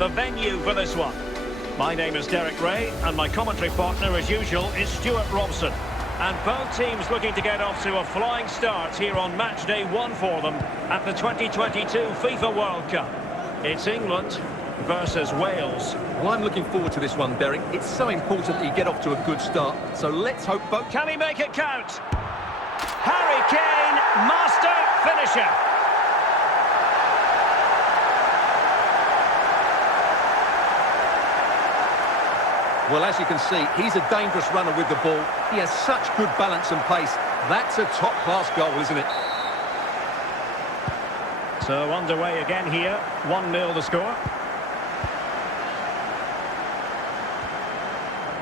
the venue for this one. My name is Derek Ray, and my commentary partner, as usual, is Stuart Robson. And both teams looking to get off to a flying start here on match day 1 for them at the 2022 FIFA World Cup. It's England versus Wales. Well, I'm looking forward to this one, Derek. It's so important that you get off to a good start. So let's hope both... Can he make it count? Harry Kane, master finisher. Well, as you can see, he's a dangerous runner with the ball. He has such good balance and pace. That's a top-class goal, isn't it? So underway again here. 1-0 the score.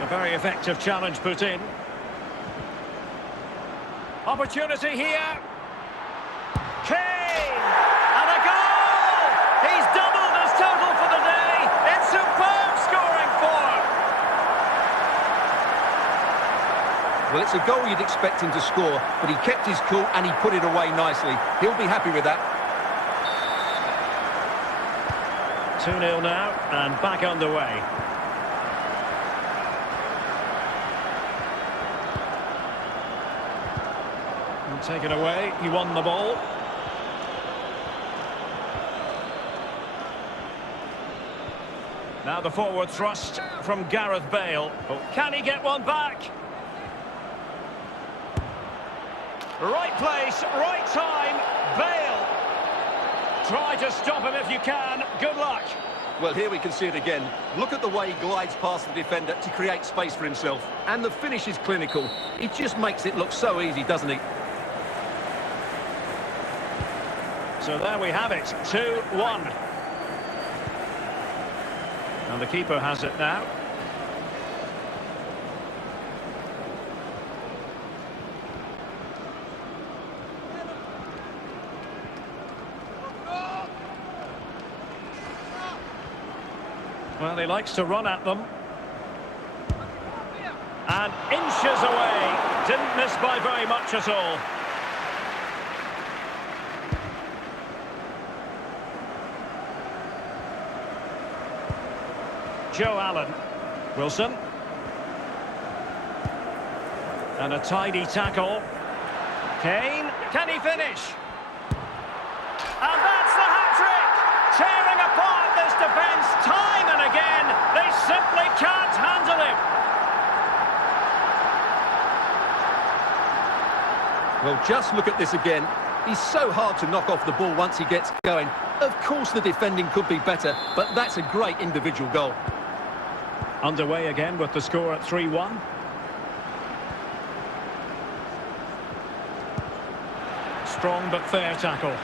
A very effective challenge put in. Opportunity here. Kane! And a goal! He's doubled his total for the day. It's superb scoring form. Well, it's a goal you'd expect him to score, but he kept his cool and he put it away nicely. He'll be happy with that. 2-0 now, and back underway. And taken away, he won the ball. Now the forward thrust from Gareth Bale. Oh, can he get one back? Right place, right time, Bale. Try to stop him if you can. Good luck. Well, here we can see it again. Look at the way he glides past the defender to create space for himself. And the finish is clinical. He just makes it look so easy, doesn't he? So there we have it, 2-1. And the keeper has it now. Well, he likes to run at them. And inches away. Didn't miss by very much at all. Joe Allen. Wilson. And a tidy tackle. Kane. Can he finish? And that's the hat-trick! Tearing apart this defence time and again. They simply can't handle him. Well, just look at this again. He's so hard to knock off the ball once he gets going. Of course the defending could be better, but that's a great individual goal. Underway again with the score at 3-1. Strong but fair tackle.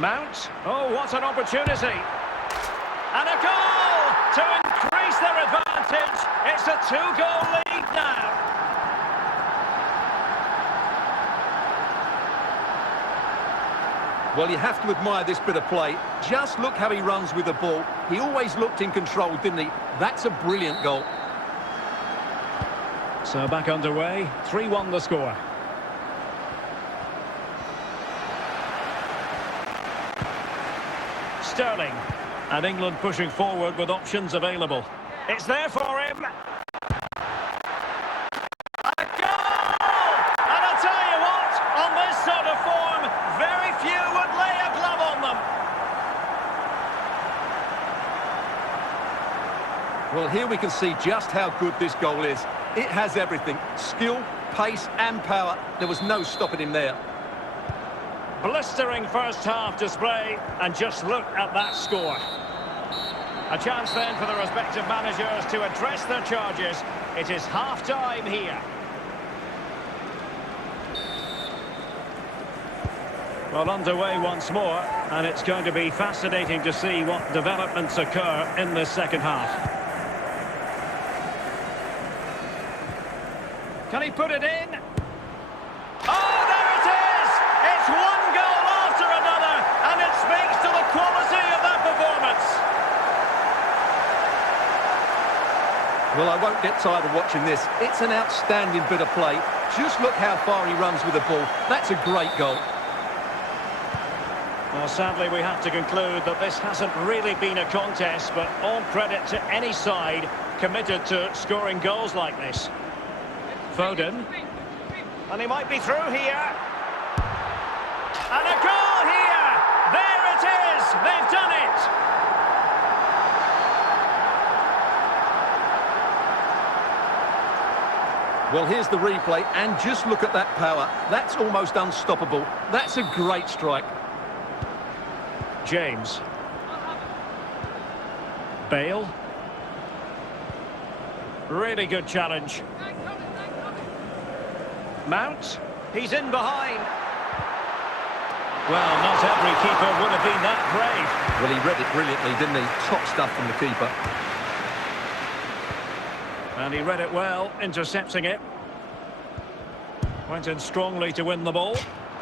Mount. Oh, what an opportunity. And a goal to increase their advantage. It's a 2-goal lead now. Well, you have to admire this bit of play. Just look how he runs with the ball. He always looked in control, didn't he? That's a brilliant goal. So back underway, 3-1 the score. Sterling. And England pushing forward with options available. It's there for him. A goal! And I'll tell you what, on this sort of form, very few would lay a glove on them. Well, here we can see just how good this goal is. It has everything. Skill, pace and power. There was no stopping him there. Blistering first half display, and just look at that score. A chance then for the respective managers to address their charges. It is half-time here. Well, underway once more, and it's going to be fascinating to see what developments occur in this second half. Can he put it in? Oh, there it is! It's one goal after another, and it speaks to the quality of that performance. Well, I won't get tired of watching this. It's an outstanding bit of play. Just look how far he runs with the ball. That's a great goal. Well, sadly, we have to conclude that this hasn't really been a contest, but all credit to any side committed to scoring goals like this. Foden. And he might be through here. And a goal here! There it is! They've done it! Well, here's the replay, and just look at that power. That's almost unstoppable. That's a great strike. James. Bale. Really good challenge. Mount. He's in behind. Well, not every keeper would have been that brave. Well, he read it brilliantly, didn't he? Top stuff from the keeper. And he read it well, intercepting it. Went in strongly to win the ball.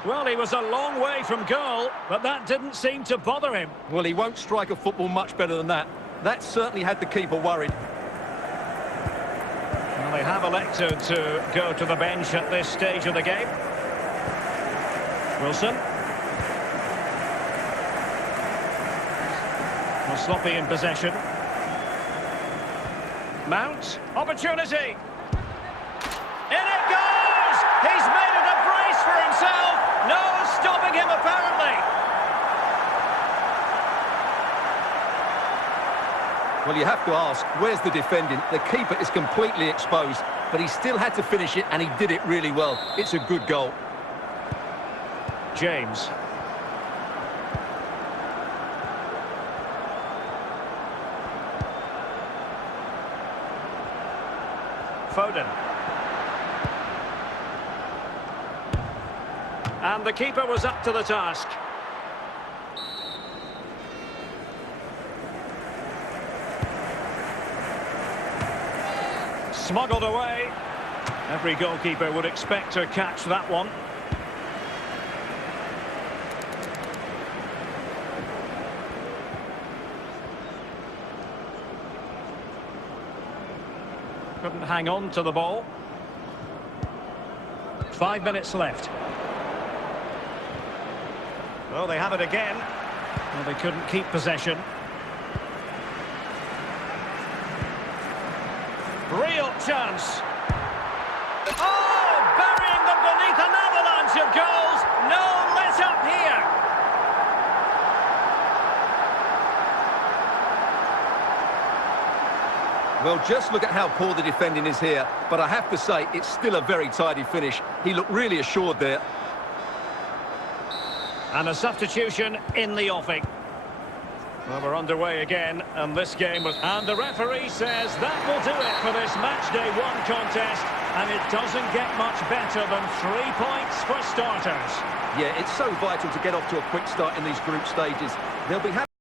Well, he was a long way from goal, but that didn't seem to bother him. Well, he won't strike a football much better than that. That certainly had the keeper worried. Well, they have elected to go to the bench at this stage of the game. Wilson. Well, sloppy in possession. Mount. Opportunity. In it goes! He's made it a brace for himself. No stopping him, apparently. Well, you have to ask, where's the defending? The keeper is completely exposed, but he still had to finish it, and he did it really well. It's a good goal. James. Foden. And the keeper was up to the task. Smuggled away. Every goalkeeper would expect to catch that one. Couldn't hang on to the ball. 5 minutes left. Well, they have it again. Well, they couldn't keep possession. Real chance. Oh, burying them beneath an avalanche of goals. No let up here. Well, just look at how poor the defending is here, but I have to say, it's still a very tidy finish. He looked really assured there. And a substitution in the offing. Well, we're underway again, and this game was... And the referee says that will do it for this matchday 1 contest, and it doesn't get much better than 3 points for starters. Yeah, it's so vital to get off to a quick start in these group stages. They'll be happy.